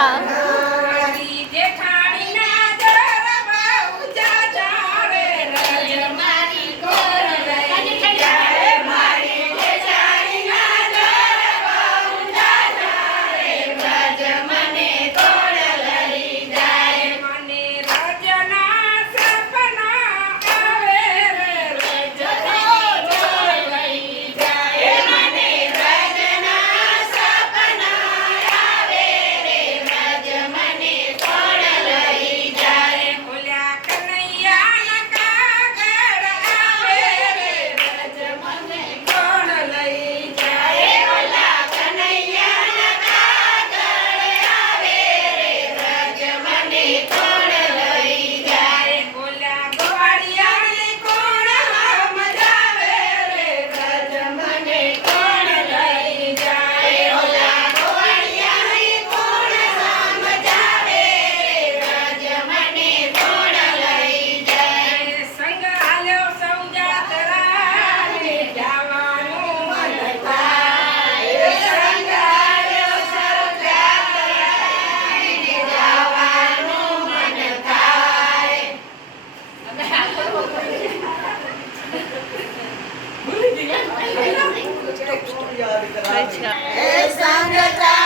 นะคะ Thank you.